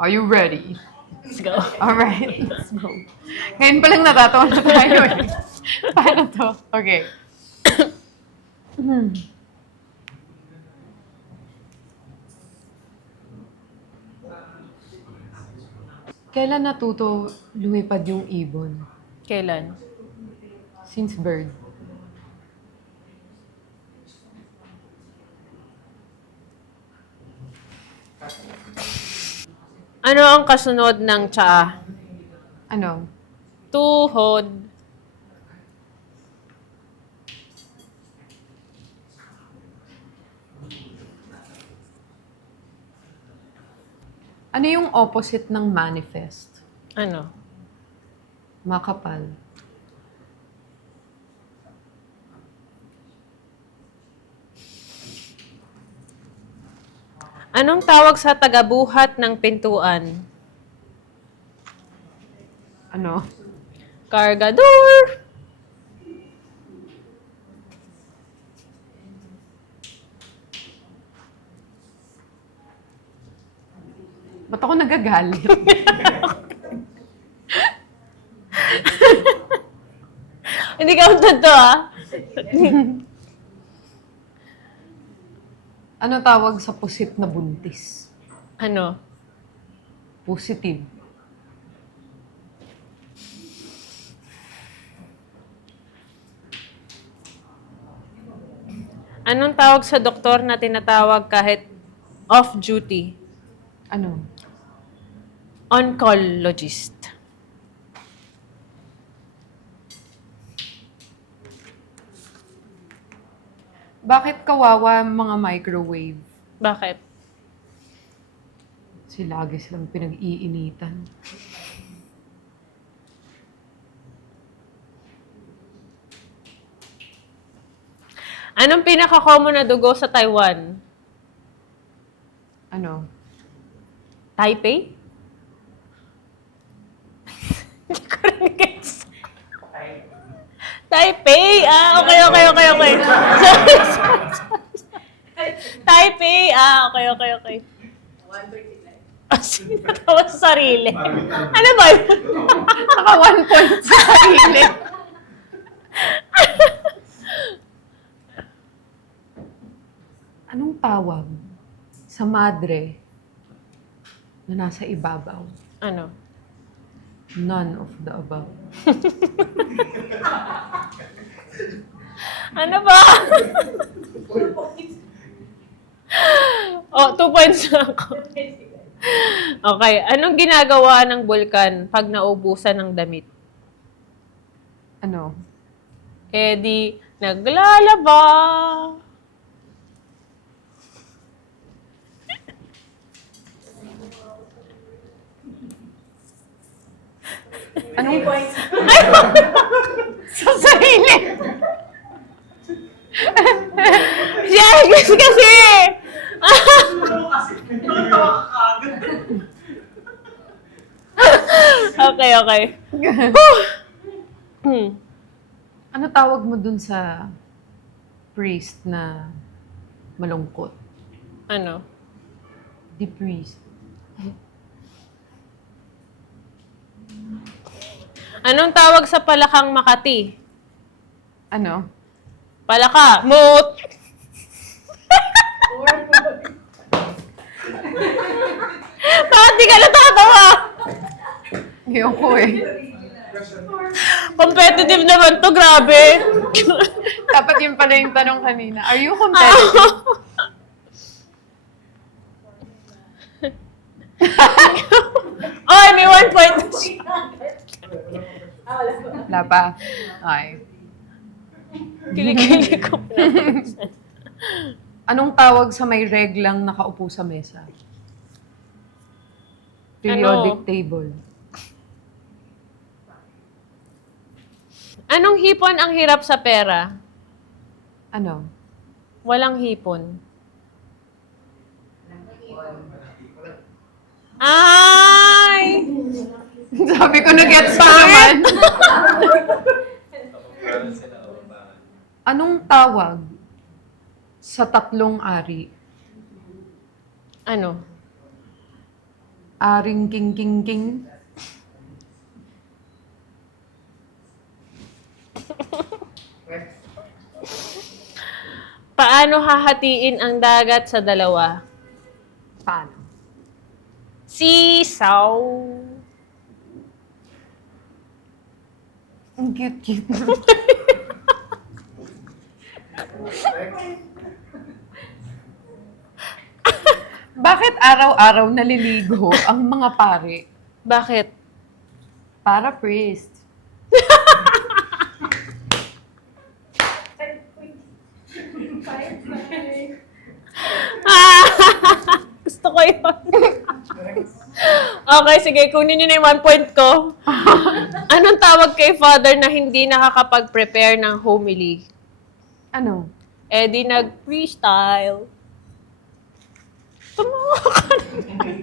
Are you ready? Let's go. Alright, let's go. Ngayon pa lang natatawa na tayo eh. Paano to? Okay. Kailan natuto lumipad yung ibon? Kailan? Since birth. Ano ang kasunod ng tsaa? Ano? Tuhod. Ano yung opposite ng manifest? Ano? Makapal. Anong tawag sa tagabuhat ng pintuan? Ano? Cargador. Ba't ako nagagalit? Hindi ka totoo, ah. Ano tawag sa pusit na buntis? Ano? Positive. Anong tawag sa doktor na tinatawag kahit off-duty? Ano? Oncologist. Bakit kawawa ang mga microwave? Bakit? Lagi silang pinag-iinitan. Anong pinaka-common na dugo sa Taiwan? Ano? Taipei? Hindi ko rin gets. Taipei! Ah, okay. Sorry. Taipei! Ah, okay. 139. Sino natawa sa sarili? Ano ba yun? Naka 1 point sa sarili. Anong tawag sa madre na nasa ibabaw? Ano? None of the above. Ano ba? Oh, 2 points na ako. Okay. Anong ginagawa ng bulkan pag naubusan ng damit? Ano? Eh di, naglalaba. Anong Points. sa sarili? Yes, kasi! Okay. Ano tawag mo dun sa priest na malungkot? Ano? The priest. Anong tawag sa palakang Makati? Ano? Palaka. Moot. Bakit di ka natatawa? Ayoko eh. Competitive naman to, grabe. Dapat yun pala yung tanong kanina. Are you competitive? Oy, may 1 point. Wala pa. Okay. Kilikili ko. Anong tawag sa may reglang nakaupo sa mesa? Periodic Ano? table. Anong hipon ang hirap sa pera? Ano? Walang hipon. Ay! Sabi ko na-gets pa naman. Anong tawag sa tatlong ari? Ano? Aring king king king. Paano hahatiin ang dagat sa dalawa? Paano? Sisaw. Ang cute-cute. Bakit araw-araw naliligo ang mga pare? Bakit? Para priest. Gusto ko yun. Okay, sige. Kunin nyo na yung 1 point ko. Anong tawag kay father na hindi nakakapag-prepare ng homily? Ano? Eh, di nag-freestyle. Tumawa ka na.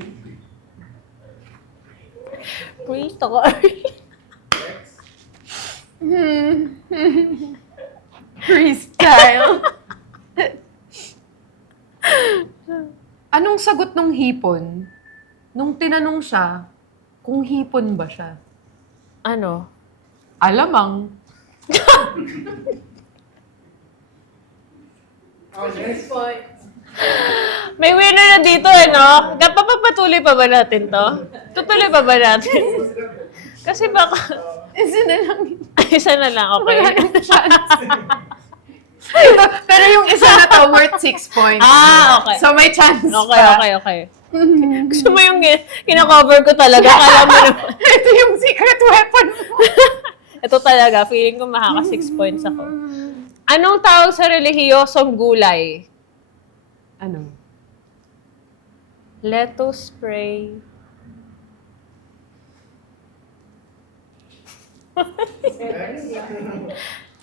Freestyle. Freestyle. Anong sagot nung hipon nung tinanong siya kung hipon ba siya? Ano? Alamang. May winner na dito, ano? Papapatuloy pa ba natin to? Tutuloy pa ba natin? Kasi baka... Isa na lang. Isa na lang, okay? Wala nang chance. Pero yung isa na to, worth 6 points. Ah, okay. So may chance Okay, pa. okay. Gusto mo yung kina-cover ko talaga? Kala mo naman. Ito yung secret weapon mo. Ito talaga, feeling ko makaka 6 points ako. Anong tawag sa relihiyosong gulay? Ano? Lettuce spray.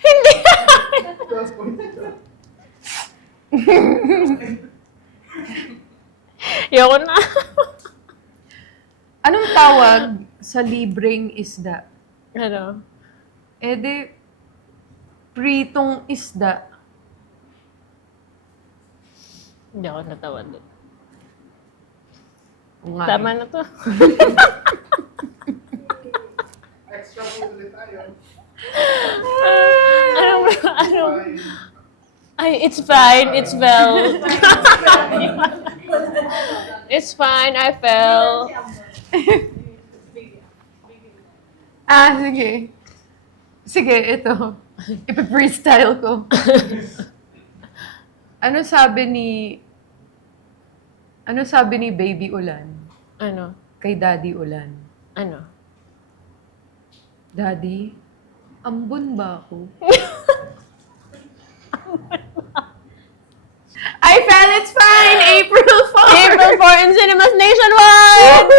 Hindi. Yoko na. Anong tawag sa libreng isda? Ano? Eh di, pritong isda. Hindi ako natawa doon. Oo nga. Tama na to. Extra food ulit tayo. Ano? Ay, it's fine. It's well. It's fine. I fell. Sige. Sige, ito. Ipa-freestyle ko. Ano sabi ni Baby Ulan Ano? kay Daddy Ulan? Ano? Daddy, ambon ba ako? I fell, it's fine! April 4! April 4 in cinemas nationwide!